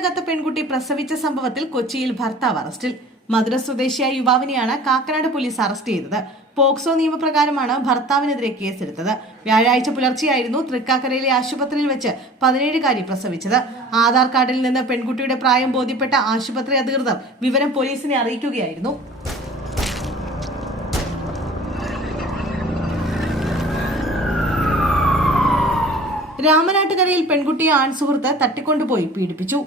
വീടിനകത്ത് പെൺകുട്ടി പ്രസവിച്ച സംഭവത്തിൽ കൊച്ചിയിൽ ഭർത്താവ് അറസ്റ്റിൽ. മധുര സ്വദേശിയായ യുവാവിനെയാണ് കാക്കനാട് പോലീസ് അറസ്റ്റ് ചെയ്തത്. പോക്സോ നിയമപ്രകാരമാണ് ഭർത്താവിനെതിരെ കേസെടുത്തത്. വ്യാഴാഴ്ച പുലർച്ചെയായിരുന്നു തൃക്കാക്കരയിലെ ആശുപത്രിയിൽ വെച്ച് 17-കാരി പ്രസവിച്ചത്. ആധാർ കാർഡിൽ നിന്ന് പെൺകുട്ടിയുടെ പ്രായം ബോധ്യപ്പെട്ട ആശുപത്രി അധികൃതർ വിവരം പോലീസിനെ അറിയിക്കുകയായിരുന്നു. രാമനാട്ടുകരയിൽ പെൺകുട്ടിയെ ആൺസുഹൃത്ത് തട്ടിക്കൊണ്ടുപോയി പീഡിപ്പിച്ചു.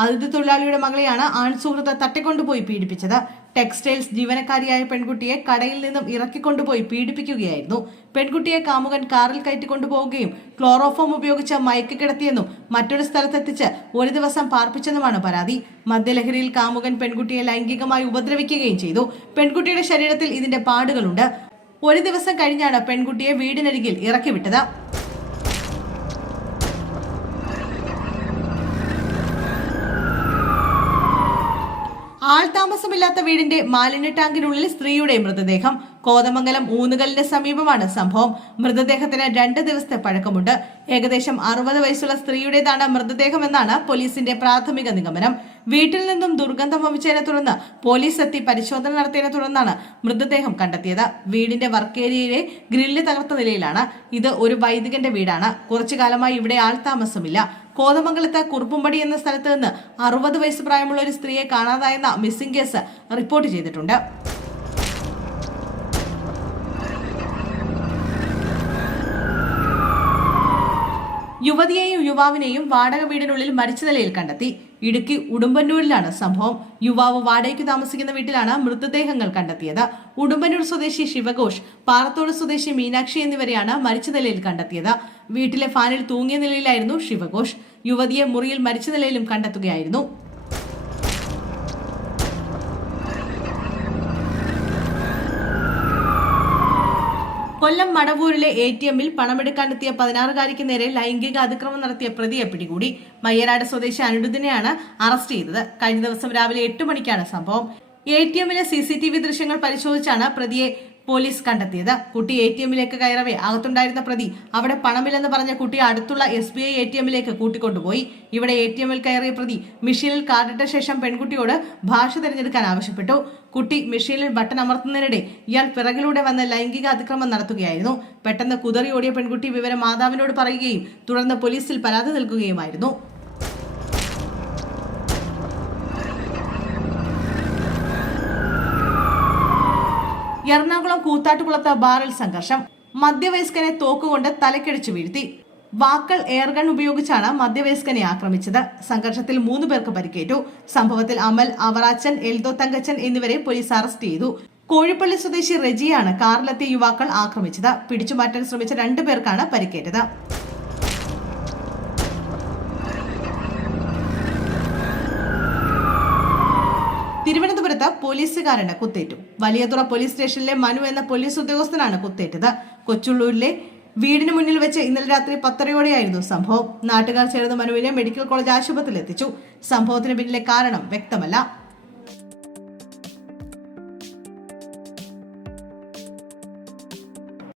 അതിഥി തൊഴിലാളിയുടെ മകളെയാണ് ആൺസുഹൃത്ത് തട്ടിക്കൊണ്ടുപോയി പീഡിപ്പിച്ചത്. ടെക്സ്റ്റൈൽസ് ജീവനക്കാരിയായ പെൺകുട്ടിയെ കടയിൽ നിന്നും ഇറക്കിക്കൊണ്ടുപോയി പീഡിപ്പിക്കുകയായിരുന്നു. പെൺകുട്ടിയെ കാമുകൻ കാറിൽ കയറ്റിക്കൊണ്ടുപോവുകയും ക്ലോറോഫോം ഉപയോഗിച്ച് മയക്കി കിടത്തിയെന്നും മറ്റൊരു സ്ഥലത്തെത്തിച്ച് ഒരു ദിവസം പാർപ്പിച്ചെന്നുമാണ് പരാതി. മദ്യലഹരിയിൽ കാമുകൻ പെൺകുട്ടിയെ ലൈംഗികമായി ഉപദ്രവിക്കുകയും ചെയ്തു. പെൺകുട്ടിയുടെ ശരീരത്തിൽ ഇതിന്റെ പാടുകളുണ്ട്. ഒരു ദിവസം കഴിഞ്ഞാണ് പെൺകുട്ടിയെ വീടിനരികിൽ ഇറക്കിവിട്ടത്. ആൾതാമസമില്ലാത്ത വീടിന്റെ മാലിന്യ ടാങ്കിനുള്ളിൽ സ്ത്രീയുടെ മൃതദേഹം. കോതമംഗലം ഊന്നുകലിന് സമീപമാണ് സംഭവം. മൃതദേഹത്തിന് 2 ദിവസത്തെ പഴക്കമുണ്ട്. ഏകദേശം 60 വയസ്സുള്ള സ്ത്രീയുടേതാണ് മൃതദേഹമെന്നാണ് പോലീസിന്റെ പ്രാഥമിക നിഗമനം. വീട്ടിൽ നിന്നും ദുർഗന്ധം വമിച്ചതിനെ തുടർന്ന് പോലീസ് എത്തി പരിശോധന നടത്തിയതിനെ തുടർന്നാണ് മൃതദേഹം കണ്ടെത്തിയത്. വീടിന്റെ വർക്ക് ഏരിയയിലെ ഗ്രില്ല് തകർത്ത നിലയിലാണ്. ഇത് ഒരു വൈദികന്റെ വീടാണ്. കുറച്ചു കാലമായി ഇവിടെ ആൾതാമസമില്ല. കോതമംഗലത്ത് കുറുപ്പുംപടി എന്ന സ്ഥലത്ത് നിന്ന് 60 വയസ്സ് പ്രായമുള്ള ഒരു സ്ത്രീയെ കാണാതായെന്ന മിസ്സിംഗ് കേസ് റിപ്പോർട്ട് ചെയ്തിട്ടുണ്ട്. യുവതിയെയും യുവാവിനെയും വാടക വീടിനുള്ളിൽ മരിച്ച നിലയിൽ കണ്ടെത്തി. ഇടുക്കി ഉടുമ്പന്നൂരിലാണ് സംഭവം. യുവാവ് വാടകയ്ക്ക് താമസിക്കുന്ന വീട്ടിലാണ് മൃതദേഹങ്ങൾ കണ്ടെത്തിയത്. ഉടുമ്പന്നൂർ സ്വദേശി ശിവഘോഷ്, പാറത്തോട് സ്വദേശി മീനാക്ഷി എന്നിവരെയാണ് മരിച്ച നിലയിൽ കണ്ടെത്തിയത്. വീട്ടിലെ ഫാനിൽ തൂങ്ങിയ നിലയിലായിരുന്നു ശിവഘോഷ്. യുവതിയെ മുറിയിൽ മരിച്ച നിലയിലും കണ്ടെത്തുകയായിരുന്നു. കൊല്ലം മടവൂരിലെ ATM-ൽ പണമെടുക്കാനെത്തിയ 16-കാരിക്ക് നേരെ ലൈംഗിക അതിക്രമം നടത്തിയ പ്രതിയെ പിടികൂടി. മയ്യനാട് സ്വദേശി അനിരുദ്ധിനെയാണ് അറസ്റ്റ് ചെയ്തത്. കഴിഞ്ഞ ദിവസം രാവിലെ 8 മണിക്കാണ് സംഭവം. ATM-ലെ CCTV ദൃശ്യങ്ങൾ പരിശോധിച്ചാണ് പ്രതിയെ പോലീസ് കണ്ടെത്തിയത്. കുട്ടി ATM-ലേക്ക് കയറവേ അകത്തുണ്ടായിരുന്ന പ്രതി അവിടെ പണമില്ലെന്ന് പറഞ്ഞ കുട്ടിയെ അടുത്തുള്ള SBI ATM-ലേക്ക് കൂട്ടിക്കൊണ്ടുപോയി. ഇവിടെ ATM-ൽ കയറിയ പ്രതി മെഷീനിൽ കാർഡിട്ട ശേഷം പെൺകുട്ടിയോട് ഭാഷ തിരഞ്ഞെടുക്കാൻ ആവശ്യപ്പെട്ടു. കുട്ടി മെഷീനിൽ ബട്ടൺ അമർത്തുന്നതിനിടെ ഇയാൾ പിറകിലൂടെ വന്ന് ലൈംഗിക അതിക്രമം നടത്തുകയായിരുന്നു. പെട്ടെന്ന് കുതറി ഓടിയ പെൺകുട്ടി വിവരം മാതാവിനോട് പറയുകയും തുടർന്ന് പോലീസിൽ പരാതി നൽകുകയുമായിരുന്നു. എറണാകുളം കൂത്താട്ടുകുളത്ത് ബാറിൽ സംഘർഷം. മധ്യവയസ്കനെ തോക്കുകൊണ്ട് തലക്കടിച്ചു വീഴ്ത്തി. വാക്കൽ എയർഗൺ ഉപയോഗിച്ചാണ് മധ്യവയസ്കനെ ആക്രമിച്ചത്. സംഘർഷത്തിൽ 3 പേർക്ക് പരിക്കേറ്റു. സംഭവത്തിൽ അമൽ, അവറാച്ചൻ, എൽദോ തങ്കച്ചൻ എന്നിവരെ പോലീസ് അറസ്റ്റ് ചെയ്തു. കോഴിപ്പള്ളി സ്വദേശി റെജിയാണ് കാറിലെത്തിയ യുവാക്കൾ ആക്രമിച്ചത്. പിടിച്ചുമാറ്റാൻ ശ്രമിച്ച 2 പേർക്കാണ് പരിക്കേറ്റത്. തിരുവനന്തപുരത്ത് പോലീസുകാരന് കുത്തേറ്റു. വലിയതുറ പോലീസ് സ്റ്റേഷനിലെ മനു എന്ന പോലീസ് ഉദ്യോഗസ്ഥനാണ് കുത്തേറ്റത്. കൊച്ചുള്ളൂരിലെ വീടിന് മുന്നിൽ വെച്ച് ഇന്നലെ രാത്രി 10:30-യോടെയായിരുന്നു സംഭവം. നാട്ടുകാർ ചേർന്ന് മനുവിനെ മെഡിക്കൽ കോളേജ് ആശുപത്രിയിൽ എത്തിച്ചു. സംഭവത്തിന് പിന്നിലെ കാരണം വ്യക്തമല്ല.